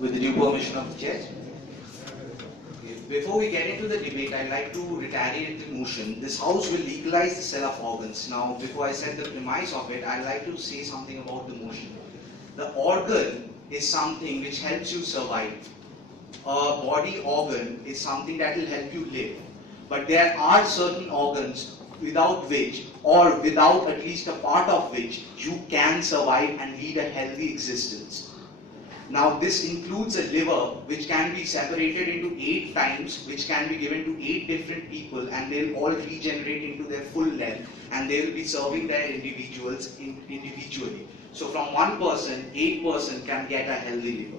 With the due permission of the chair. Before we get into the debate, I'd like to retaliate the motion. This House will legalize the sale of organs. Now, before I set the premise of it, I'd like to say something about the motion. The organ is something which helps you survive. A body organ is something that will help you live. But there are certain organs without which, or without at least a part of which, you can survive and lead a healthy existence. Now this includes a liver which can be separated into 8 times, which can be given to 8 different people, and they'll all regenerate into their full length, and they will be serving their individuals individually. So from one person, 8% can get a healthy liver.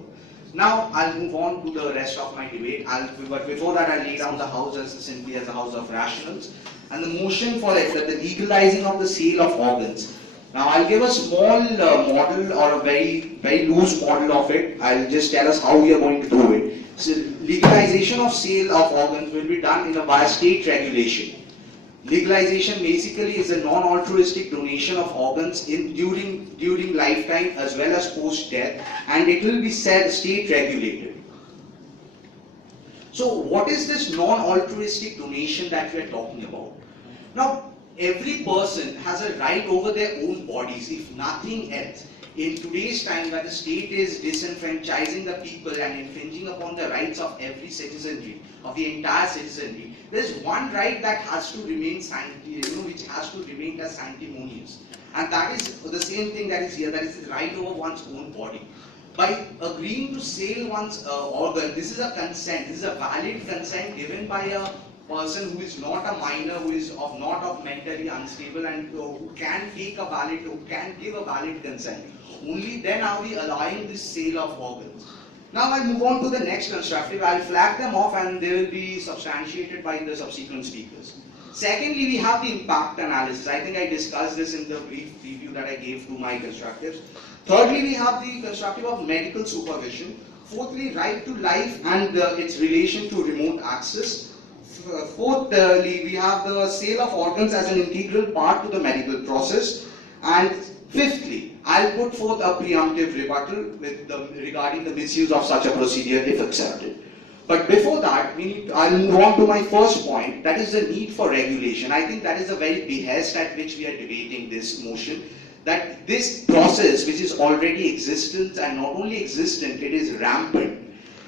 Now I'll move on to the rest of my debate, but before that I'll lay down the House as simply as a House of Rationals. And the motion for it, that the legalizing of the sale of organs. Now I'll give a small model or a very loose model of it. I'll just tell us how we are going to do it. So legalization of sale of organs will be done by state regulation. Legalization basically is a non-altruistic donation of organs during lifetime as well as post-death, and it will be state regulated. So what is this non-altruistic donation that we are talking about? Now, every person has a right over their own bodies, if nothing else. In today's time, where the state is disenfranchising the people and infringing upon the rights of every citizenry, of the entire citizenry, there's one right that has to remain which has to remain as sanctimonious, and that is the same thing that is here, that is the right over one's own body. By agreeing to sell one's organ, this is a consent, this is a valid consent given by a person who is not a minor, who is not of mentally unstable, and who can give a valid consent. Only then are we allowing this sale of organs. Now I'll move on to the next constructive. I'll flag them off and they will be substantiated by the subsequent speakers. Secondly, we have the impact analysis. I think I discussed this in the brief preview that I gave to my constructives. Thirdly, we have the constructive of medical supervision. Fourthly, right to life and its relation to remote access. Fourthly, we have the sale of organs as an integral part to the medical process. And fifthly, I'll put forth a preemptive rebuttal regarding the misuse of such a procedure if accepted. But before that, I'll move on to my first point, that is the need for regulation. I think that is the very behest at which we are debating this motion, that this process, which is already existent, and not only existent, it is rampant.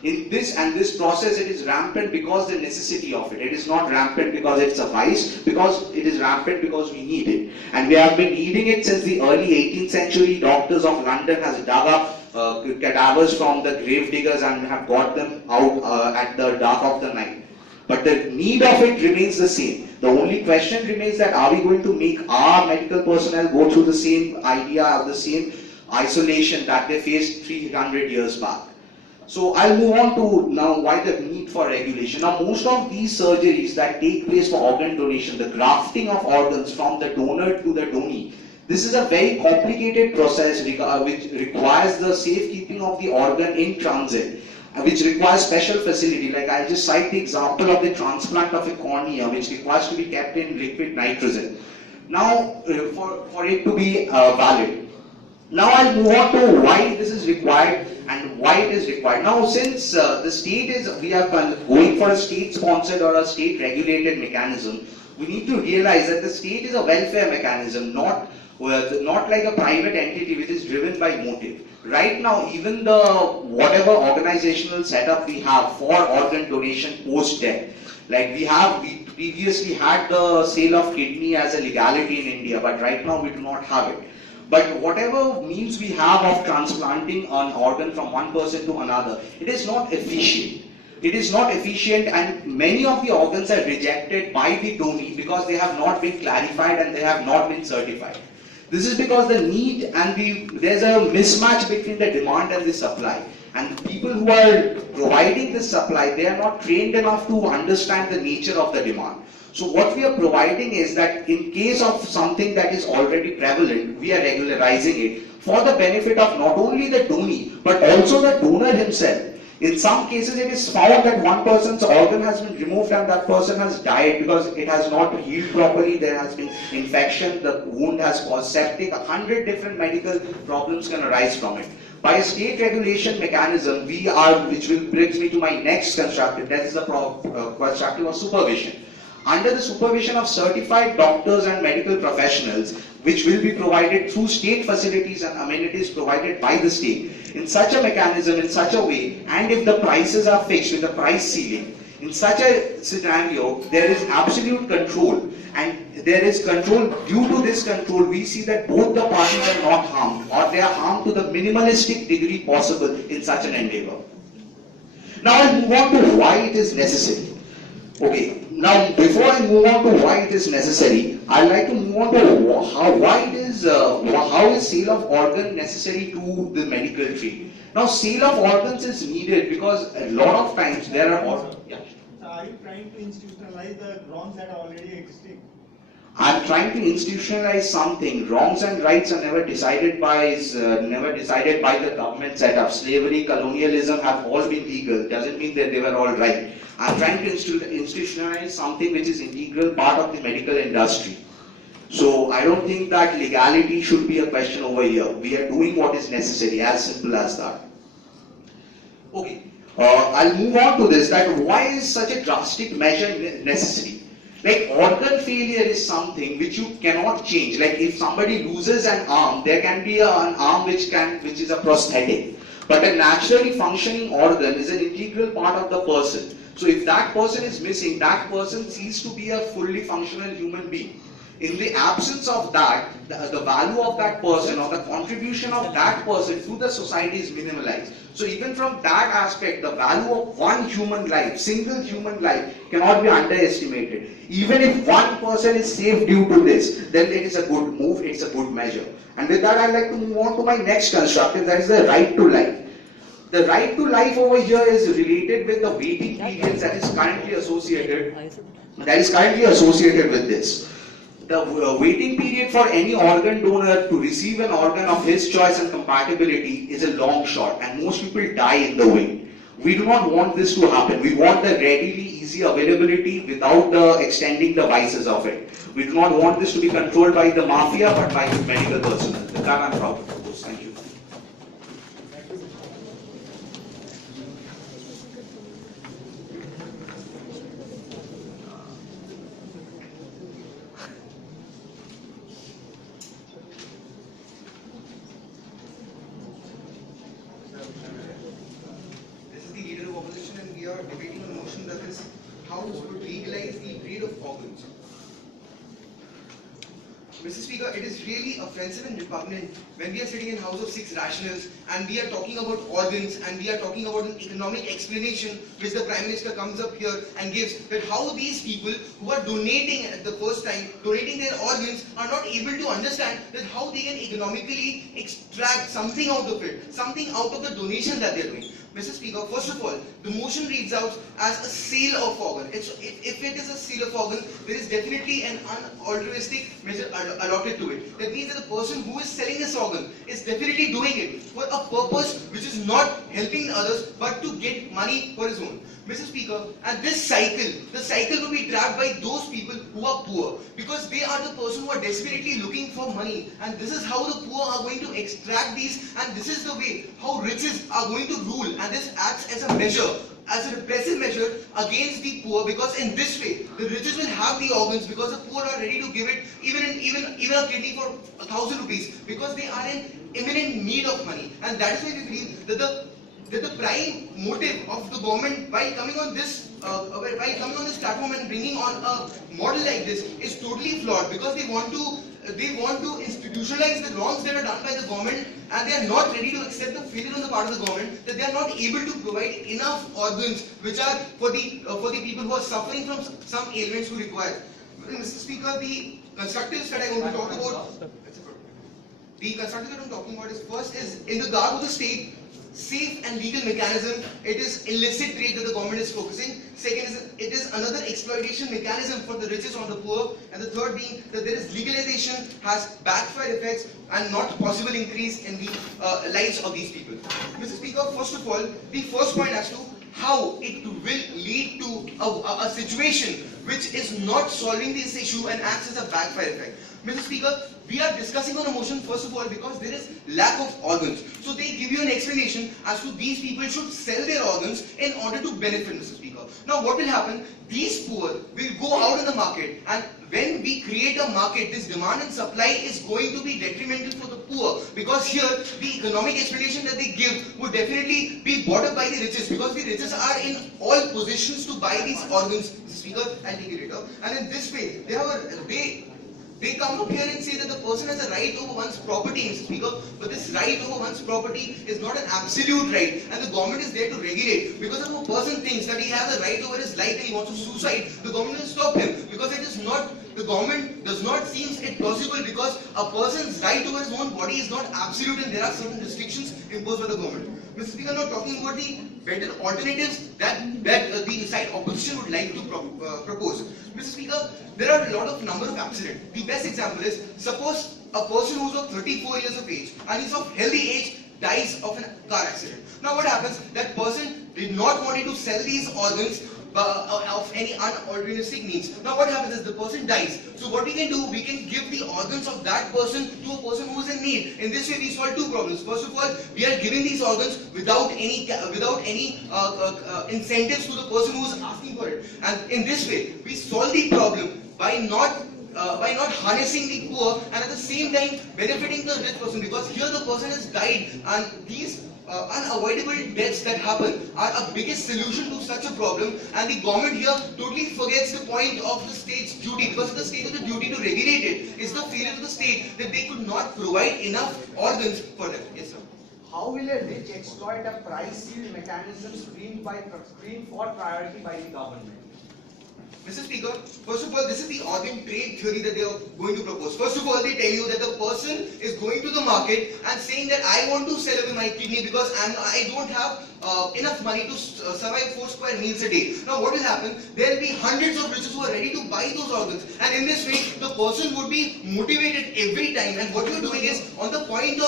In this process, it is rampant because the necessity of it. It is not rampant because it's a vice, because it is rampant because we need it. And we have been needing it since the early 18th century. Doctors of London has dug up cadavers from the grave diggers and have got them out at the dark of the night. But the need of it remains the same. The only question remains that are we going to make our medical personnel go through the same idea of the same isolation that they faced 300 years back? So I'll move on to now why the need for regulation. Now most of these surgeries that take place for organ donation, the grafting of organs from the donor to the donee, this is a very complicated process which requires the safekeeping of the organ in transit, which requires special facility. Like I'll just cite the example of the transplant of a cornea, which requires to be kept in liquid nitrogen. Now for it to be valid. Now I'll move on to why this is required and why it is required. Now since the state we are going for a state-sponsored or a state-regulated mechanism, we need to realize that the state is a welfare mechanism, not like a private entity which is driven by motive. Right now, even the whatever organizational setup we have for organ donation post-death, like we previously had the sale of kidney as a legality in India, but right now we do not have it. But whatever means we have of transplanting an organ from one person to another, it is not efficient. It is not efficient, and many of the organs are rejected by the donee because they have not been clarified and they have not been certified. This is because the need and there's a mismatch between the demand and the supply. And the people who are providing this supply, they are not trained enough to understand the nature of the demand. So what we are providing is that in case of something that is already prevalent, we are regularizing it for the benefit of not only the donee, but also the donor himself. In some cases, it is found that one person's organ has been removed and that person has died because it has not healed properly, there has been infection, the wound has caused septic, 100 different medical problems can arise from it. By a state regulation mechanism, which will brings me to my next constructive, that is the constructive of supervision. Under the supervision of certified doctors and medical professionals, which will be provided through state facilities and amenities provided by the state, in such a mechanism, in such a way, and if the prices are fixed with the price ceiling, in such a scenario, there is absolute control, and there is control. Due to this control, we see that both the parties are not harmed, or they are harmed to the minimalistic degree possible in such an endeavor. Now I'll move on to why it is necessary. Okay, now before I move on to why it is necessary, I'd like to move on to how is sale of organ necessary to the medical trade. Now sale of organs is needed because a lot of times there are Are you trying to institutionalize the wrongs that are already existing? I'm trying to institutionalize something. Wrongs and rights are never decided by the government setup. Slavery, colonialism have all been legal. Doesn't mean that they were all right. I'm trying to institutionalize something which is integral part of the medical industry. So I don't think that legality should be a question over here. We are doing what is necessary, as simple as that. Okay, I'll move on to this, that why is such a drastic measure necessary? Like organ failure is something which you cannot change. Like if somebody loses an arm, there can be an arm which is a prosthetic. But a naturally functioning organ is an integral part of the person. So if that person is missing, that person ceases to be a fully functional human being. In the absence of that, the value of that person or the contribution of that person to the society is minimalized. So even from that aspect, the value of one human life, single human life, cannot be underestimated. Even if one person is saved due to this, then it is a good move, it's a good measure. And with that, I'd like to move on to my next constructive, that is the right to life. The right to life over here is related with the waiting periods that is currently associated with this. The waiting period for any organ donor to receive an organ of his choice and compatibility is a long shot, and most people die in the wait. We do not want this to happen. We want the readily easy availability without extending the vices of it. We do not want this to be controlled by the mafia but by the medical personnel. With that, I'm proud to propose. Thank you. Debating a motion that is House would legalize the trade of organs. Mr. Speaker, it is really offensive and repugnant when we are sitting in House of Six Rationals and we are talking about organs and we are talking about an economic explanation which the Prime Minister comes up here and gives, that how these people who are donating at the first time, donating their organs, are not able to understand that how they can economically extract something out of it, something out of the donation that they are doing. Mr. Speaker, first of all, the motion reads out as a sale of organ. If it is a sale of organ, there is definitely an unaltruistic measure allotted to it. That means that the person who is selling this organ is definitely doing it for a purpose which is not helping others but to get money for his own. Mr. Speaker, and the cycle will be trapped by those people who are poor, because they are the person who are desperately looking for money, and this is how the poor are going to extract these, and this is the way how riches are going to rule, and this acts as a measure, as a repressive measure against the poor, because in this way the riches will have the organs, because the poor are ready to give it even a kidney for 1,000 rupees, because they are in imminent need of money. And that is why we believe that the prime motive of the government by coming on this platform and bringing on a model like this is totally flawed, because they want to institutionalize the wrongs that are done by the government, and they are not ready to accept the failure on the part of the government, that they are not able to provide enough organs which are for the people who are suffering from some ailments who require. Mr. Speaker, the constructives that I want to talk about, is first is in the garb of the state, safe and legal mechanism. It is illicit trade that the government is focusing. Second is it is another exploitation mechanism for the richest on the poor. And the third being that there is legalization has backfire effects and not possible increase in the lives of these people. Mr. Speaker, first of all, the first point as to how it will lead to a situation which is not solving this issue and acts as a backfire effect. Mr. Speaker, we are discussing on a motion first of all because there is lack of organs. So they give you an explanation as to these people should sell their organs in order to benefit, Mr. Speaker. Now what will happen? These poor will go out in the market, and when we create a market, this demand and supply is going to be detrimental for the poor, because here the economic explanation that they give would definitely be bought up by the richest, because the richest are in all positions to buy these organs. Mr. Speaker, I'll take it later. And in this way, they come up here and say that the person has a right over one's property, Mr. Speaker, but this right over one's property is not an absolute right, and the government is there to regulate. Because if a person thinks that he has a right over his life and he wants to suicide, the government will stop him, because it is not, the government does not seem it possible, because a person's right over his own body is not absolute and there are certain restrictions imposed by the government. Mr. Speaker, now talking about the better alternatives that the side opposition would like to propose. Mr. Speaker, there are a lot of number of accidents. The best example is, suppose a person who's of 34 years of age and is of healthy age dies of a car accident. Now what happens? That person did not want to sell these organs of any unaltruistic means. Now what happens is the person dies. So what we can do, we can give the organs of that person to a person who is in need. In this way we solve two problems. First of all, we are giving these organs without any incentives to the person who is asking for it. And in this way we solve the problem by not harnessing the poor and at the same time benefiting the rich person, because here the person has died, and these unavoidable deaths that happen are a biggest solution to such a problem, and the government here totally forgets the point of the state's duty, because the state has the duty to regulate it. It's the failure of the state that they could not provide enough organs for them. Yes, sir. How will a rich exploit a price shield mechanism screened for priority by the government? Mr. Speaker, first of all, this is the organ trade theory that they are going to propose. First of all, they tell you that the person is going to the market and saying that I want to sell away my kidney because I don't have enough money to survive 4 square meals a day. Now what will happen? There will be hundreds of riches who are ready to buy those organs, and in this way the person would be motivated every time. And what you are doing is, on the point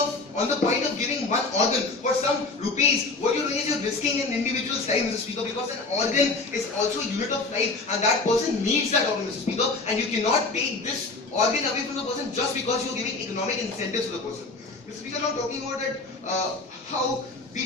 of giving one organ for some rupees, what you are doing is you are risking an individual's life, Mr. Speaker, because an organ is also a unit of life, and that person needs that organ, Mr. Speaker, and you cannot take this organ away from the person just because you are giving economic incentives to the person. Mr. Speaker, now talking about that, how the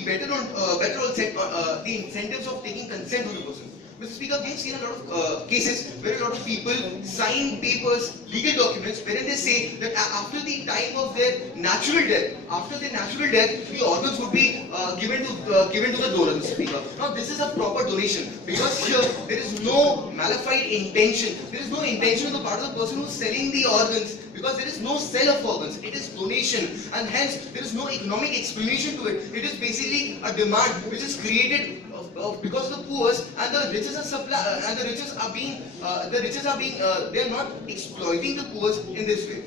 the incentives of taking consent to the person. Mr. Speaker, we have seen a lot of cases where a lot of people sign papers, legal documents, wherein they say that after the time of their natural death, the organs would be given to the donor, Mr. Speaker. Now this is a proper donation, because here there is no malified intention. There is no intention on the part of the person who is selling the organs, because there is no sale of organs. It is donation, and hence there is no economic explanation to it. It is basically a demand which is created because the poor and the riches they are not exploiting the poor in this way.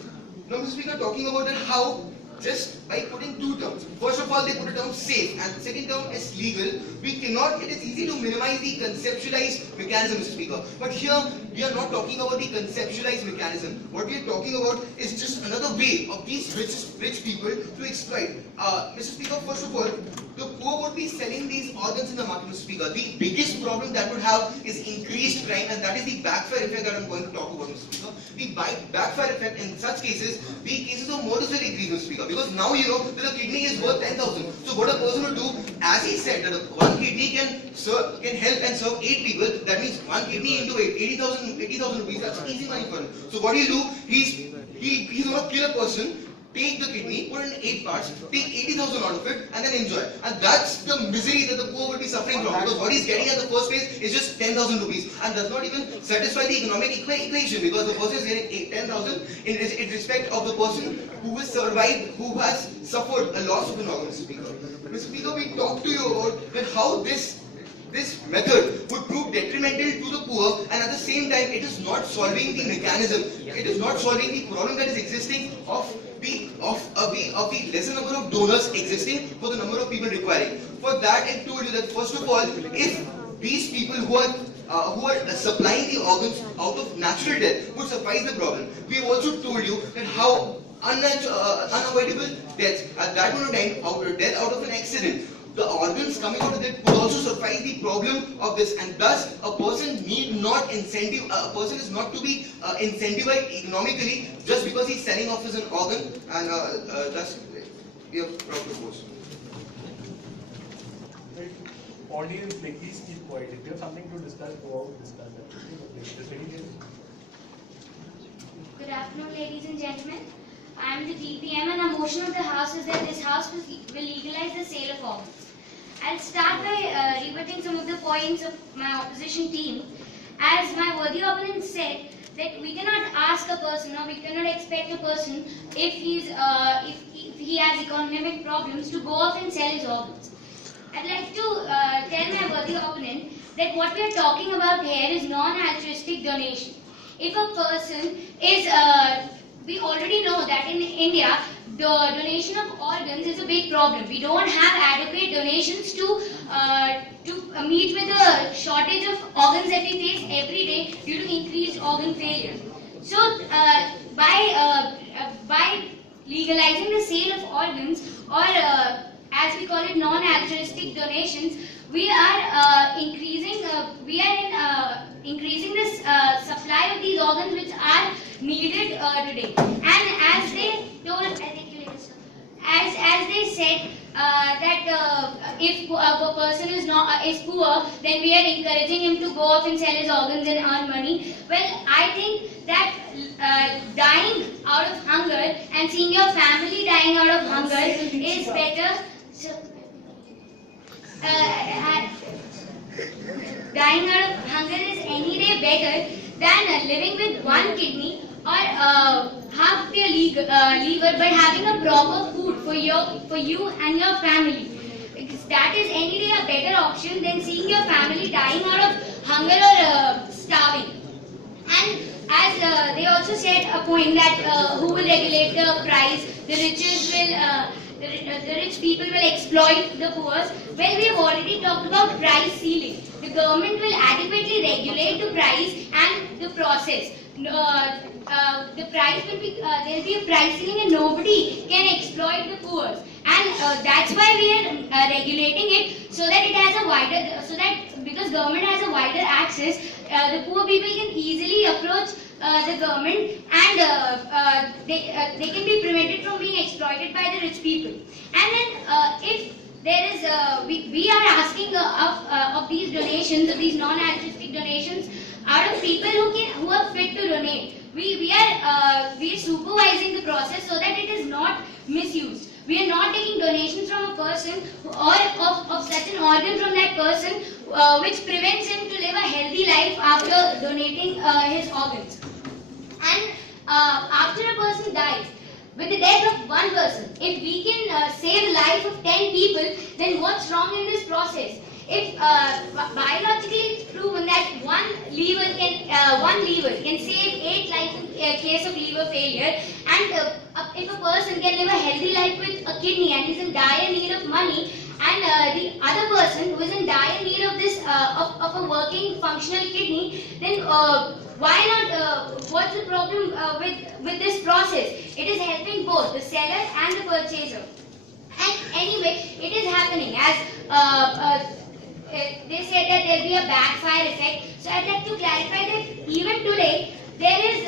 Now, Mr. Speaker, talking about that, how just by putting two terms. First of all, they put a term safe, and the second term is legal. It is easy to minimize the conceptualized mechanism, Mr. Speaker. But here, we are not talking about the conceptualized mechanism. What we are talking about is just another way of these rich people to exploit. Mr. Speaker, first of all, the poor would be selling these organs in the market, Mr. Speaker. The biggest problem that would have is increased crime, and that is the backfire effect that I'm going to talk about, Mr. Speaker. The backfire effect in such cases, the cases of murders will increase, Mr. Speaker, because now you know that a kidney is worth 10,000. So what a person will do, as he said, that one kidney can help and serve 8 people. That means one kidney into 80,000 rupees. That's easy money for him. So what he'll do, he's going to kill a person, take the kidney, put it in 8 parts, take 80,000 out of it, and then enjoy. And that's the misery that the poor will be suffering from, because what he's getting at the first place is just 10,000 rupees, and does not even satisfy the economic equation, because the person is getting 10,000 in respect of the person who has survived, who has suffered a loss of an organ, Mr. Speaker. Mr. Speaker, we talked to you about that how this method would prove detrimental to the poor, and at the same time it is not solving the mechanism. It is not solving the problem that is existing of the lesser number of donors existing for the number of people requiring. For that, I told you that first of all, if these people who are supplying the organs out of natural death would suffice the problem. We have also told you that how unavoidable deaths at that point of time, death out of an accident, the organs coming out of that could also suffice the problem of this, and thus a person need not incentive. A person is not to be incentivized economically just because he's selling off his an organ, and thus we have brought the post. Audience, like, please keep quiet. If you have something to discuss, go out, discuss that. Just very clear. Good afternoon, ladies and gentlemen. I am the DPM, and the motion of the House is that this House will legalize the sale of organs. I'll start by rebutting some of the points of my opposition team. As my worthy opponent said, that we cannot ask a person, or we cannot expect a person, if he has economic problems, to go off and sell his organs. I'd like to tell my worthy opponent that what we are talking about here is non-altruistic donation. If a person is, we already know that in India, the donation of organs is a big problem. We don't have adequate donations to meet with the shortage of organs that we face every day due to increased organ failure. So, by legalizing the sale of organs, or as we call it, non-altruistic donations, we are increasing the supply of these organs which are needed today. And as they told, I think you later, sir. As they said that if a person is poor, then we are encouraging him to go off and sell his organs and earn money. Well, I think that dying out of hunger and seeing your family dying out of hunger is better. So, dying out of hunger is any day better than living with one kidney or half of your liver, but having a proper food for you and your family. Because that is any day a better option than seeing your family dying out of hunger or starving. And as they also said a point that who will regulate the price, the riches will. The rich people will exploit the poor. Well, we have already talked about price ceiling. The government will adequately regulate the price and the process. The price will be, there will be a price ceiling and nobody can exploit the poor. And that's why we are regulating it, so that it has a wider, so that because government has a wider access, the poor people can easily approach the government, and they can be prevented from being exploited by the rich people. And then if there is, we are asking of these donations, of these non-altruistic donations, out of people who are fit to donate. We are supervising the process so that it is not misused. We are not taking donations from a person or of such an organ from that person which prevents him to live a healthy life after donating his organs. And after a person dies, with the death of one person, if we can save the life of 10 people, then what's wrong in this process? If biologically it's proven that one liver can save 8 lives in case of liver failure, and if a person can live a healthy life with a kidney and is in dire need of money, and the other person who is in dire need of this of a working functional kidney, then why not? What's the problem with this process? It is helping both the seller and the purchaser. And anyway, it is happening as they said that there will be a backfire effect. So I'd like to clarify that even today there is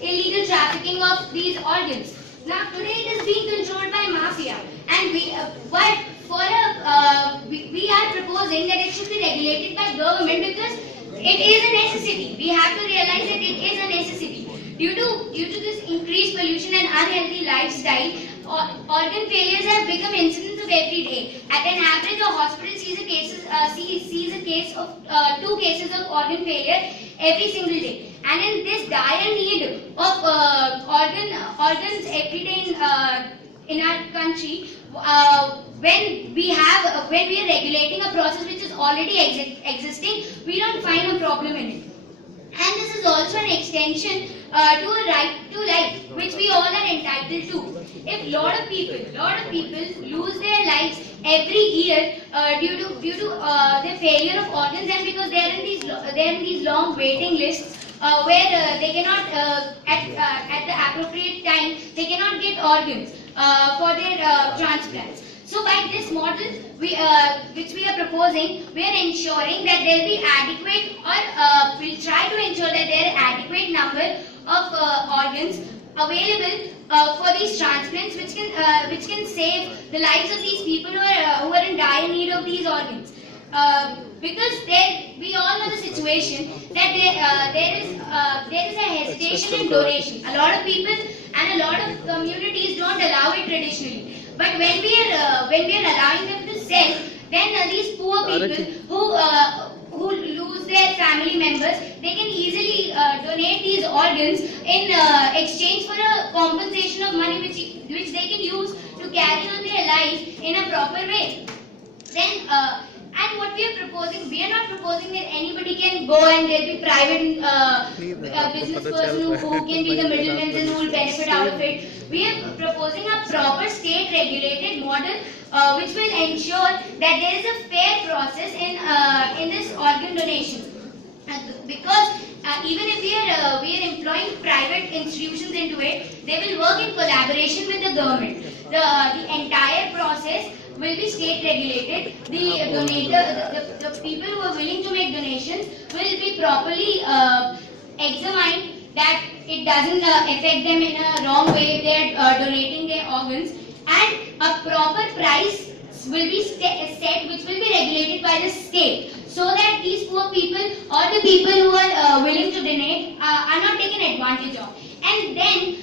illegal trafficking of these organs. Now today it is being controlled by mafia, and we are proposing that it should be regulated by government because it is a necessity. We have to realize that it is a necessity. Due to this increased pollution and unhealthy lifestyle, organ failures have become incidents of every day. At an average, a hospital sees a case of 2 cases of organ failure every single day. And in this dire need of organs every day in our country, when we are regulating a process which is already existing, we don't find a problem in it. And this is also an extension to a right to life, which we all are entitled to. If lot of people lose their lives every year due to the failure of organs, and because they are in these long waiting lists where they cannot at the appropriate time they cannot get organs for their transplants. So by this model, which we are proposing, we are ensuring that there will be adequate, or we'll try to ensure that there are adequate number of organs available for these transplants, which can save the lives of these people who are in dire need of these organs. Because we all know the situation that there is a hesitation in donation. A lot of people and a lot of communities don't allow it traditionally. But when we are allowing them to sell, then these poor people who lose their family members, they can easily donate these organs in exchange for a compensation of money which they can use to carry on their life in a proper way. Then and what we are proposing, we are not proposing that anybody can go and there be private business person who can be the middlemen and who will benefit out of it. We are proposing a proper state regulated model which will ensure that there is a fair process in this organ donation. Because even if we are employing private institutions into it, they will work in collaboration with the government. The entire process will be state regulated. The donator, the people who are willing to make donations will be properly examined that it doesn't affect them in a wrong way if they are donating their organs, and a proper price will be set which will be regulated by the state, so that these poor people or the people who are willing to donate are not taken advantage of. And then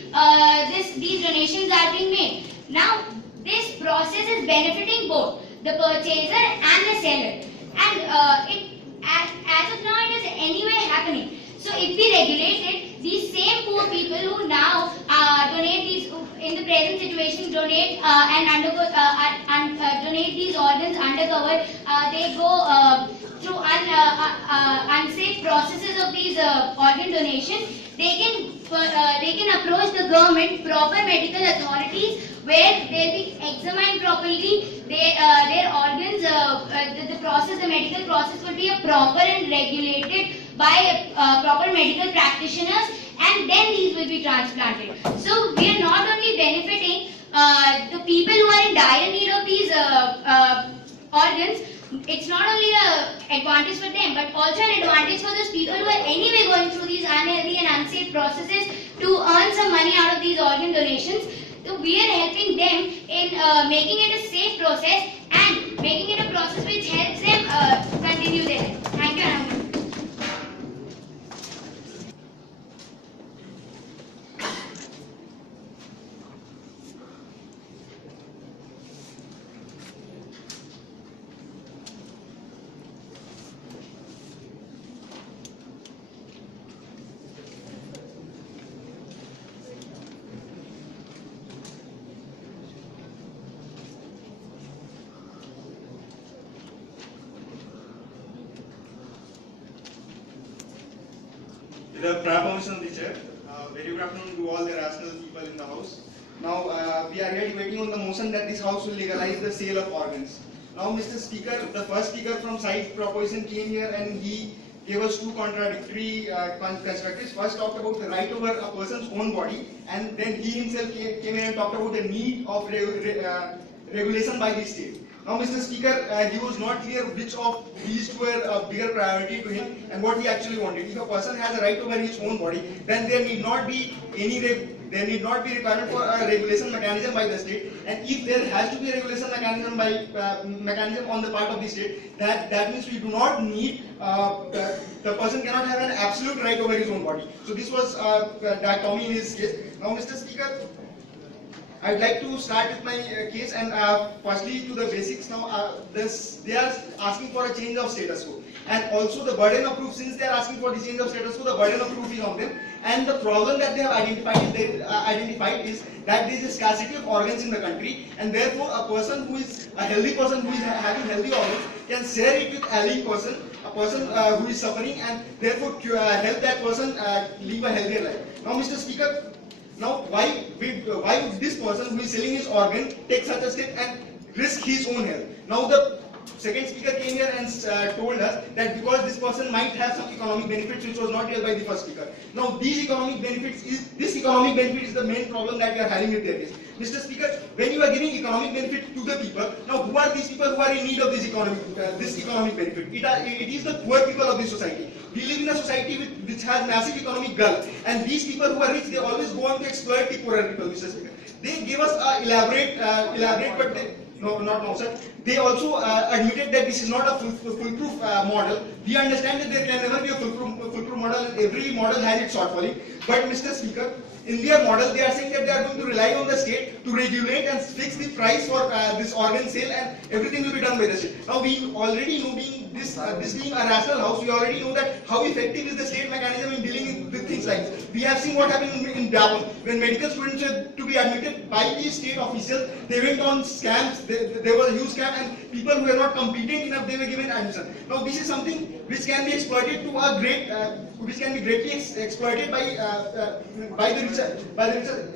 these donations are being made. Now this process is benefiting both the purchaser and the seller, and as of now it is anyway happening. So if we regulate it, these same poor people who now donate these, in the present situation, donate and undergo donate these organs undercover, they go through unsafe processes of these organ donation. They can approach the government, proper medical authorities, where they'll be examined properly. Their organs, the medical process will be a proper and regulated by proper medical practitioners, and then these will be transplanted. So we are not only benefiting the people who are in dire need of these organs. It's not only an advantage for them, but also an advantage for those people who are anyway going through these unhealthy and unsafe processes to earn some money out of these organ donations. So we are helping them in making it a safe process and making it a process which helps them continue their life. Thank you, Anand. With the prior permission of the chair, very good afternoon to all the rational people in the house. Now, we are here debating on the motion that this house will legalize the sale of organs. Now, Mr. Speaker, the first speaker from side proposition came here and he gave us two contradictory perspectives. First talked about the right over a person's own body, and then he himself came in and talked about the need of regulation by the state. Now, Mr. Speaker, he was not clear which of these two were a bigger priority to him and what he actually wanted. If a person has a right over his own body, then there need not be requirement for a regulation mechanism by the state. And if there has to be a regulation mechanism on the part of the state, that means we do not need the person cannot have an absolute right over his own body. So this was dichotomy in his case. Now, Mr. Speaker, I'd like to start with my case, and firstly to the basics. Now, they are asking for a change of status quo, and also the burden of proof. Since they are asking for the change of status quo, the burden of proof is on them. And the problem that they have identified is that there is a scarcity of organs in the country, and therefore a person who is a healthy person who is having healthy organs can share it with a ailing person, a person who is suffering, and therefore help that person live a healthier life. Now, Mr. Speaker. Now, why would this person who is selling his organ take such a step and risk his own health? Now, second speaker came here and told us that because this person might have some economic benefits which was not real by the first speaker. Now this economic benefit is the main problem that we are having with their case. Mr. Speaker, when you are giving economic benefit to the people, now who are these people who are in need of this economic benefit? It is the poor people of this society. We live in a society which has massive economic gulf, and these people who are rich, they always go on to exploit the poorer people, Mr. Speaker. They gave us elaborate, but sir. They also admitted that this is not a foolproof model. We understand that there can never be a foolproof model, and every model has its shortfalling. But Mr. Speaker, in their model, they are saying that they are going to rely on the state to regulate and fix the price for this organ sale, and everything will be done by the state. Now we already know, this being a rational house, we already know that how effective is the state mechanism in dealing with things like this. We have seen what happened in Japan when medical students were to be admitted by the state officials. They went on scams. There was a huge scam, and people who were not competent enough, they were given admission. Now this is something which can be exploited to a which can be greatly exploited by the research.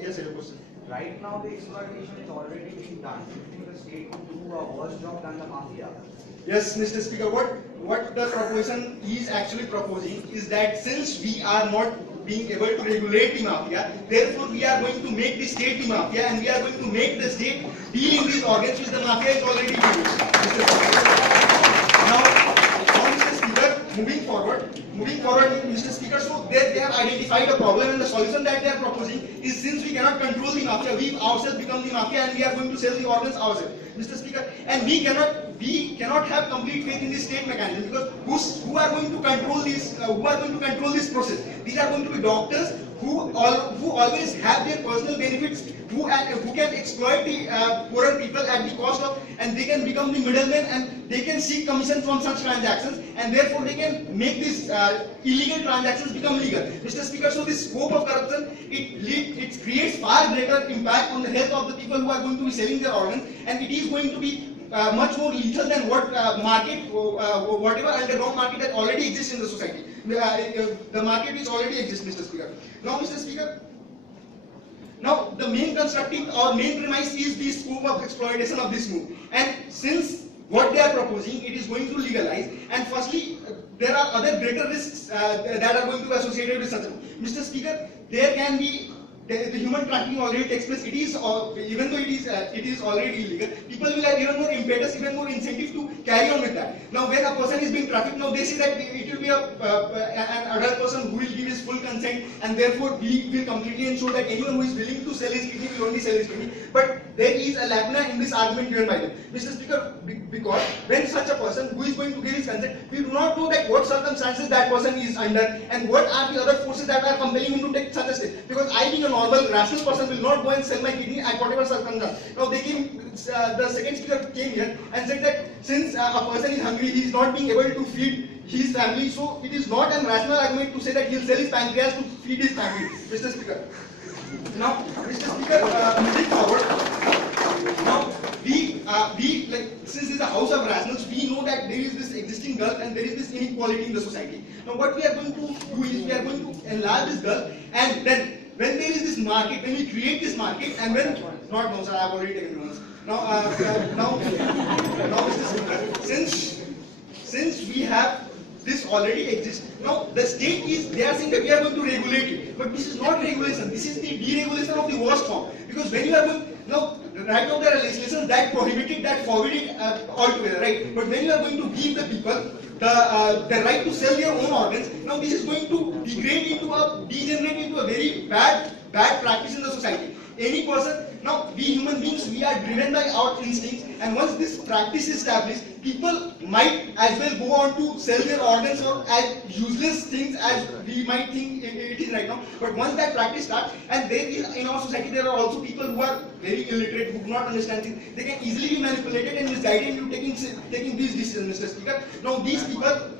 Yes, sir, your question. Right now, the exploitation is already being done. Do you think the state would do a worse job than the mafia? Yes, Mr. Speaker, what the proposition is actually proposing is that since we are not being able to regulate the mafia, therefore we are going to make the state the mafia, and we are going to make the state deal in these organs which the mafia is already doing. Now, Mr. Speaker, moving forward, Mr. Speaker, so they have identified a problem, and the solution that they are proposing is, since we cannot control the mafia, we ourselves become the mafia, and we are going to sell the organs ourselves, Mr. Speaker. And we cannot have complete faith in the state mechanism, because who are going to control this? Who are going to control this process? These are going to be doctors who always have their personal benefits, who can exploit the poorer people at the cost of, and they can become the middlemen, and they can seek commission from such transactions, and therefore they can make these illegal transactions become legal, Mr. Speaker. So this scope of corruption, it creates far greater impact on the health of the people who are going to be selling their organs, and it is going to be much more lethal than what whatever underground market that already exists in the society. The market which already exists, Mr. Speaker. Now, Mr. Speaker, now the main constructive or main premise is the scope of exploitation of this move. And since what they are proposing, it is going to legalize, and firstly, there are other greater risks that are going to be associated with such a move. Mr. Speaker, there can be the human trafficking already takes place. It is even though it is already illegal, people will have even more impetus, even more incentive to carry on with that. Now, when a person is being trafficked, now they say that it will be an adult person who will give his full consent, and therefore we will completely ensure that anyone who is willing to sell his kidney will only sell his kidney. But there is a lacuna in this argument given by them, Mr. Speaker, because when such a person who is going to give his consent, we do not know that what circumstances that person is under, and what are the other forces that are compelling him to take such a step. Because I, being a normal, rational person, will not go and sell my kidney at whatever circumstance. Now they came, the second speaker came here and said that since a person is hungry, he is not being able to feed his family, so it is not a rational argument to say that he will sell his pancreas to feed his family, Mr. Speaker. Now, Mr. Speaker, moving forward, now since this is a house of rationals, we know that there is this existing gulf and there is this inequality in the society. Now, what we are going to do is we are going to enlarge this gulf, and then when there is this market, when we create this market, and when sir, I have already taken notes. Now, Mr. Speaker, since we have this already exists. Now the state they are saying that we are going to regulate it, but this is not regulation. This is the deregulation of the worst form. Because when you are going, right now there are legislations that prohibit it, that forbid it altogether, right? But when you are going to give the people the right to sell their own organs, now this is going to degenerate into a very bad practice in the society. Any person, now we human beings, we are driven by our instincts, and once this practice is established, people might as well go on to sell their organs or as useless things as we might think it is right now. But once that practice starts, and there is in our society there are also people who are very illiterate, who do not understand things, they can easily be manipulated and misguided into taking these decisions, Mr. Speaker. Now these people,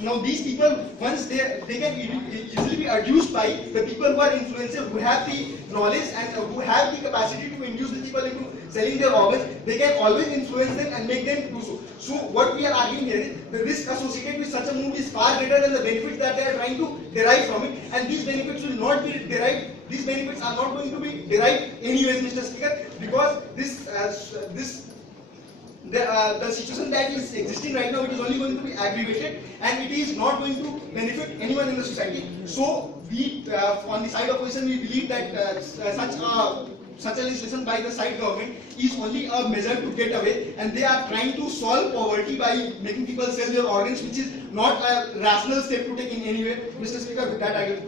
now these people, once they can easily be adduced by the people who are influential, who have the knowledge and who have the capacity to induce the people into selling their organs, they can always influence them and make them do so. So what we are arguing here is the risk associated with such a move is far greater than the benefits that they are trying to derive from it, and these benefits will not be derived. These benefits are not going to be derived anyways, Mr. Speaker, because this the situation that is existing right now, it is only going to be aggravated and it is not going to benefit anyone in the society. So we, on the side opposition, we believe that such a legislation by the side government is only a measure to get away, and they are trying to solve poverty by making people sell their organs, which is not a rational step to take in any way. Mr. Speaker, with that I will